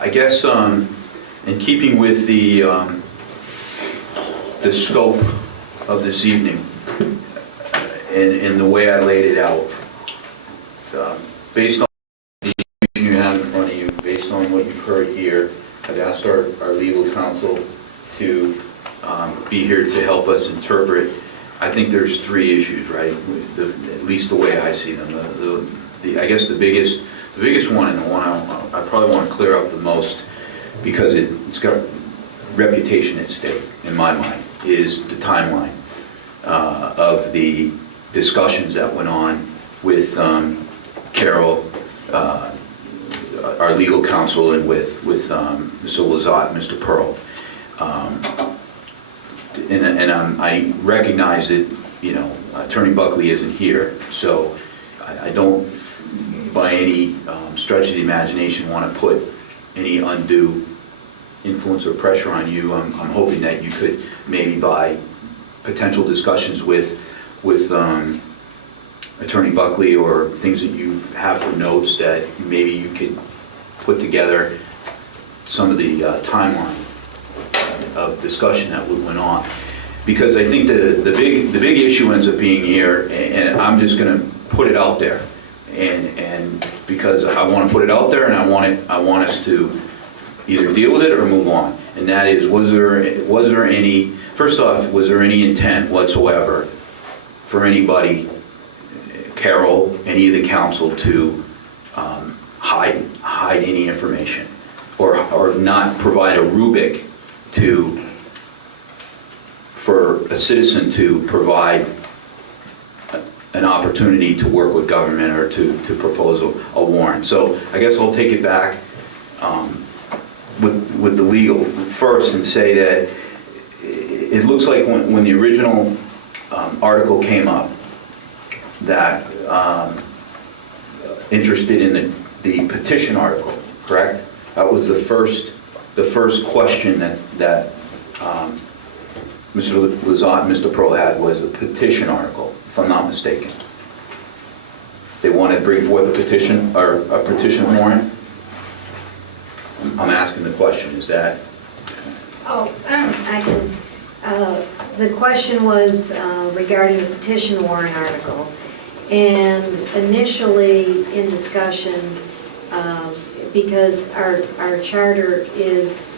I guess in keeping with the scope of this evening and the way I laid it out, based on the you have in front of you, based on what you've heard here, I've asked our legal counsel to be here to help us interpret. I think there's three issues, right? At least the way I see them. I guess the biggest one, and the one I probably want to clear up the most, because it's got reputation at stake in my mind, is the timeline of the discussions that went on with Carol, our legal counsel, and with Mr. Lazat and Mr. Pearl. And I recognize that, you know, Attorney Buckley isn't here, so I don't, by any stretch of the imagination, want to put any undue influence or pressure on you. I'm hoping that you could, maybe by potential discussions with Attorney Buckley, or things that you have for notes, that maybe you could put together some of the timeline of discussion that went on. Because I think the big issue ends up being here, and I'm just going to put it out there, and because I want to put it out there, and I want us to either deal with it or move on. And that is, was there any, first off, was there any intent whatsoever for anybody, Carol, any of the council, to hide any information, or not provide a rubric for a citizen to provide an opportunity to work with government, or to propose a warrant? So I guess I'll take it back with the legal first, and say that it looks like when the original article came up, that interested in the petition article, correct? That was the first question that Mr. Lazat and Mr. Pearl had, was a petition article, if I'm not mistaken. They wanted to bring forth a petition, or a petition warrant? I'm asking the question, is that? Oh, I can. The question was regarding the petition warrant article. And initially in discussion, because our charter is,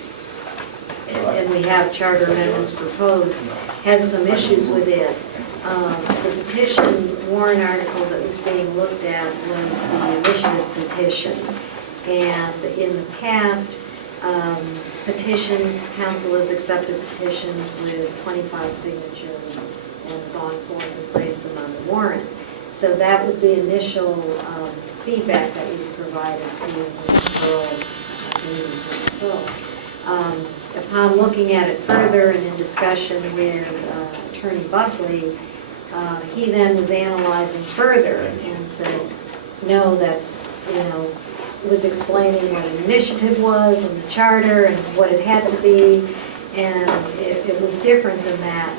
and we have charter amendments proposed, has some issues with it. The petition warrant article that was being looked at was the initiative petition. And in the past, petitions, council has accepted petitions with 25 signatures and gone forth and placed them on the warrant. So that was the initial feedback that was provided to Mr. Pearl, I believe it was Mr. Pearl. Upon looking at it further and in discussion with Attorney Buckley, he then was analyzing further and said, no, that's, was explaining what an initiative was and the charter and what it had to be, and it was different than that.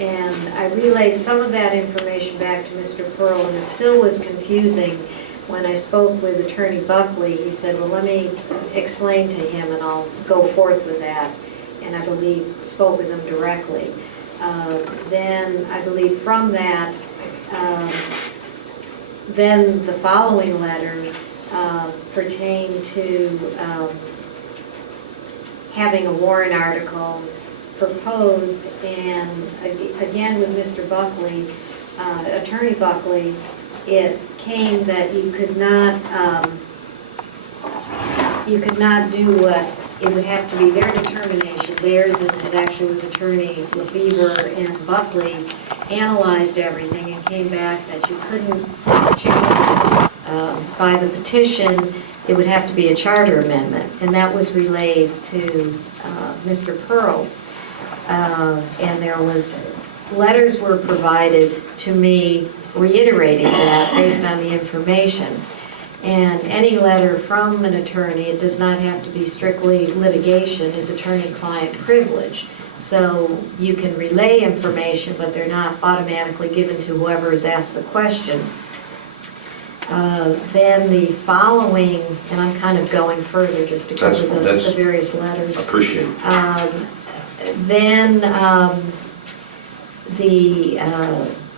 And I relayed some of that information back to Mr. Pearl, and it still was confusing. When I spoke with Attorney Buckley, he said, well, let me explain to him and I'll go forth with that. And I believe spoke with him directly. Then I believe from that, then the following letter pertained to having a warrant article proposed, and again with Mr. Buckley, Attorney Buckley, it came that you could not do what, it would have to be their determination, theirs, and it actually was Attorney Lefevre and Buckley analyzed everything and came back that you couldn't change by the petition. It would have to be a charter amendment, and that was relayed to Mr. Pearl. And there was, letters were provided to me reiterating that based on the information. And any letter from an attorney, it does not have to be strictly litigation, is attorney-client privilege. So you can relay information, but they're not automatically given to whoever is asked the question. Then the following, and I'm kind of going further just to cover That's the various letters. Appreciate it. Then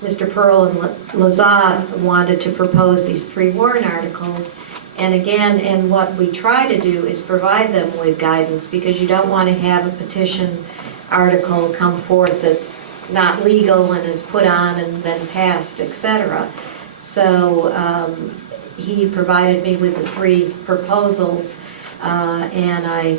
Mr. Pearl and Lazat wanted to propose these 3 warrant articles. And again, and what we try to do is provide them with guidance, because you don't want to have a petition article come forth that's not legal and is put on and then passed, etc. So he provided me with the 3 proposals, and I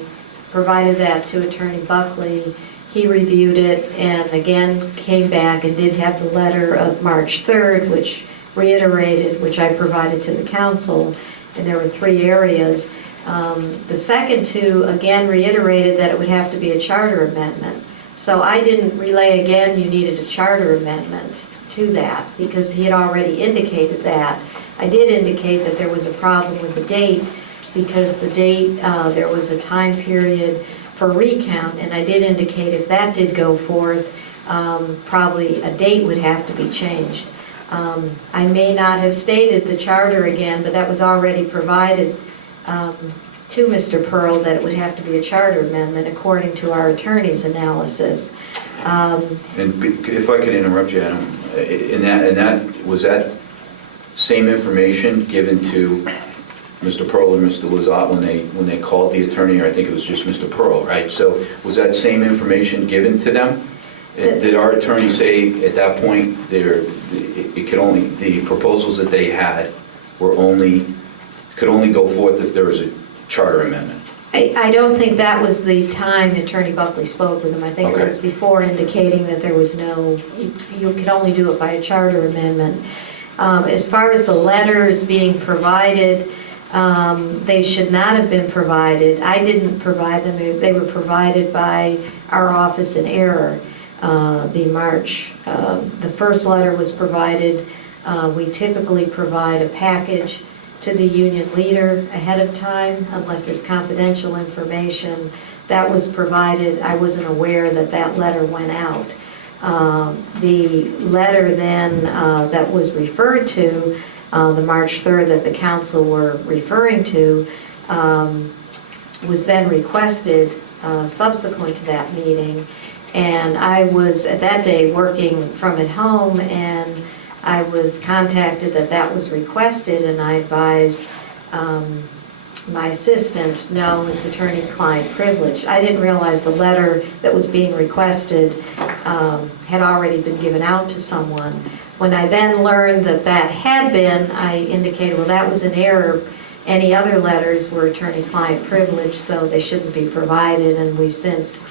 provided that to Attorney Buckley. He reviewed it and again came back and did have the letter of March 3rd, which reiterated, which I provided to the council, and there were 3 areas. The second 2 again reiterated that it would have to be a charter amendment. So I didn't relay again you needed a charter amendment to that, because he had already indicated that. I did indicate that there was a problem with the date, because the date, there was a time period for recount, and I did indicate if that did go forth, probably a date would have to be changed. I may not have stated the charter again, but that was already provided to Mr. Pearl, that it would have to be a charter amendment according to our attorney's analysis. And if I could interrupt you, Adam, was that same information given to Mr. Pearl and Mr. Lazat when they called the attorney, or I think it was just Mr. Pearl, right? So was that same information given to them? Did our attorney say at that point the proposals that they had could only go forth if there was a charter amendment? I don't think that was the time Attorney Buckley spoke with him. I think it was before, indicating that there was you could only do it by a charter amendment. As far as the letters being provided, they should not have been provided. I didn't provide them. They were provided by our office in error. The first letter was provided. We typically provide a package to the union leader ahead of time, unless there's confidential information. That was provided. I wasn't aware that that letter went out. The letter then that was referred to, the March 3rd that the council were referring to, was then requested subsequent to that meeting. And I was, at that day, working from at home, and I was contacted that that was requested, and I advised my assistant, no, it's attorney-client privilege. I didn't realize the letter that was being requested had already been given out to someone. When I then learned that that had been, I indicated, well, that was an error. Any other letters were attorney-client privilege, so they shouldn't be provided, and we've since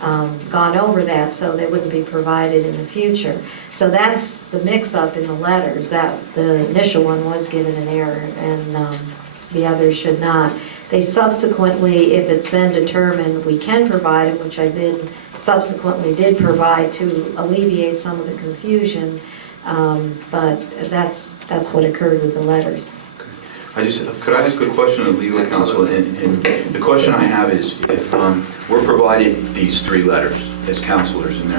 gone over that, so they wouldn't be provided in the future. So that's the mix-up in the letters, that the initial one was given an error, and the others should not. They subsequently, if it's then determined we can provide them, which I then subsequently did provide to alleviate some of the confusion, but that's what occurred with the letters. Could I ask a question of legal counsel? And the question I have is, if we're provided these 3 letters as counselors, and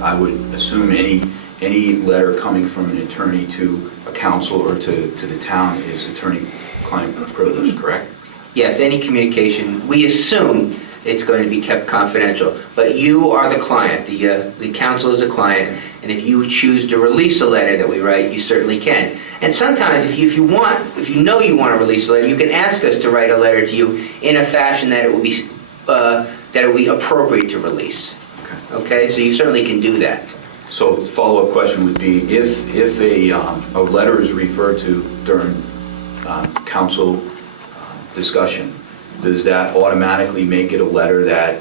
I would assume any letter coming from an attorney to a council or to the town is attorney-client privilege, correct? Yes, any communication, we assume it's going to be kept confidential, but you are the client, the counsel is a client, and if you choose to release a letter that we write, you certainly can. And sometimes if you know you want to release a letter, you can ask us to write a letter to you in a fashion that it will be appropriate to release. Okay, so you certainly can do that. So the follow-up question would be, if a letter is referred to during council discussion, does that automatically make it a letter that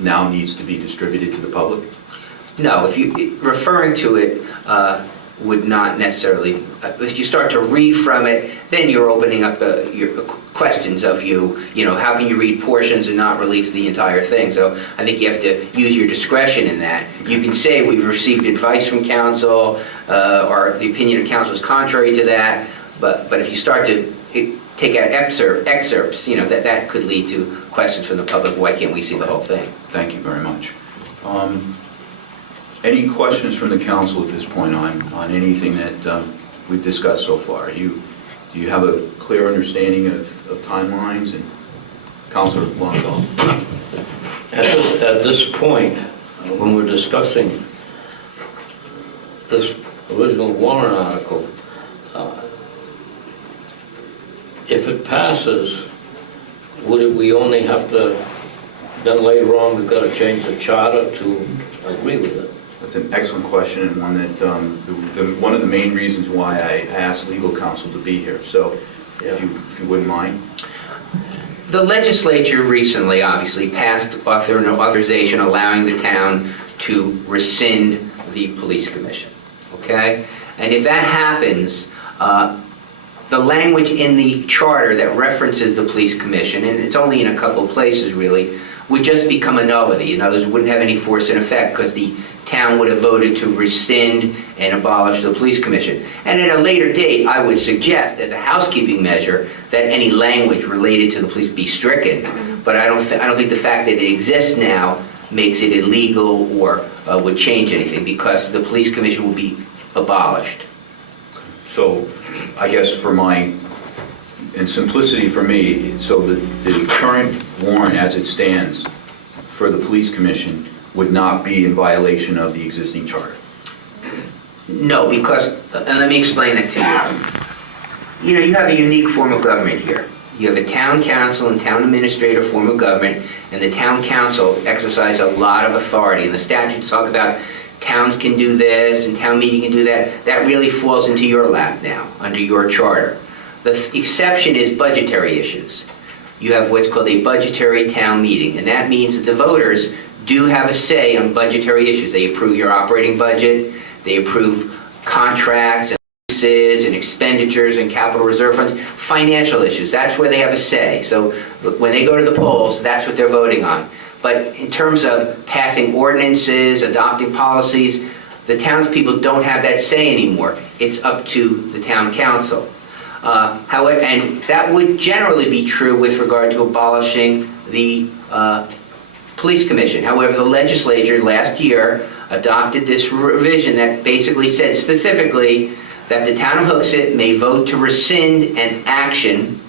now needs to be distributed to the public? No, referring to it would not necessarily, if you start to read from it, then you're opening up your questions of how can you read portions and not release the entire thing? So I think you have to use your discretion in that. You can say we've received advice from counsel, or the opinion of counsel is contrary to that, but if you start to take out excerpts, that could lead to questions from the public. Why can't we see the whole thing? Thank you very much. Any questions from the council at this point on anything that we've discussed so far? Do you have a clear understanding of timelines? And Councilor Longo? At this point, when we're discussing this original warrant article, if it passes, we only have to, then later on, we've got to change the charter to agree with it? That's an excellent question, and one that, one of the main reasons why I asked legal counsel to be here. So if you wouldn't mind. The legislature recently, obviously, passed authorization allowing the town to rescind the police commission, okay? And if that happens, the language in the charter that references the police commission, and it's only in a couple of places really, would just become a nullity. In other words, it wouldn't have any force in effect because the town would have voted to rescind and abolish the police commission. And at a later date, I would suggest, as a housekeeping measure, that any language related to the police be stricken. But I don't think the fact that it exists now makes it illegal or would change anything, because the police commission will be abolished. So I guess in simplicity for me, so the current warrant as it stands for the police commission would not be in violation of the existing charter? No, because, and let me explain that to you. You know, you have a unique form of government here. You have a town council and town administrator form of government, and the town council exercise a lot of authority. And the statutes talk about towns can do this and town meeting can do that. That really falls into your lap now, under your charter. The exception is budgetary issues. You have what's called a budgetary town meeting, and that means that the voters do have a say on budgetary issues. They approve your operating budget, they approve contracts and leases and expenditures and capital reserve funds, financial issues. That's where they have a say. So when they go to the polls, that's what they're voting on. But in terms of passing ordinances, adopting policies, the townspeople don't have that say anymore. It's up to the town council. However, and that would generally be true with regard to abolishing the police commission. However, the legislature last year adopted this revision that basically said specifically that the town of Hooksett may vote to rescind an action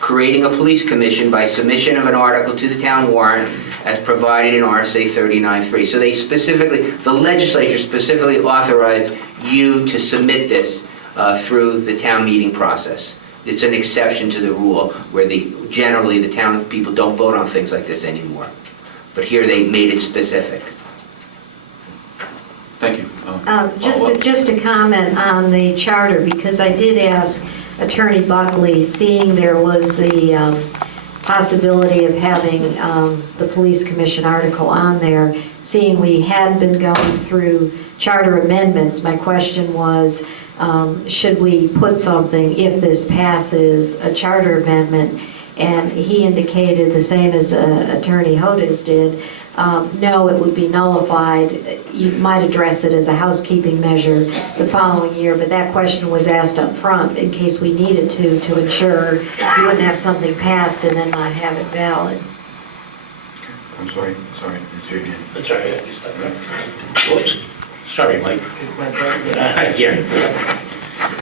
creating a police commission by submission of an article to the town warrant as provided in RSA 39.3. So they specifically, the legislature specifically authorized you to submit this through the town meeting process. It's an exception to the rule where generally the town people don't vote on things like this anymore. But here they made it specific. Thank you. Just to comment on the charter, because I did ask Attorney Buckley, seeing there was the possibility of having the police commission article on there, seeing we had been going through charter amendments, my question was, should we put something, if this passes, a charter amendment? And he indicated the same as Attorney Hodes did. No, it would be nullified. You might address it as a housekeeping measure the following year, but that question was asked up front in case we needed to ensure you wouldn't have something passed and then not have it valid. I'm sorry, it's your hand. That's all right. Whoops. Sorry, Mike. Again.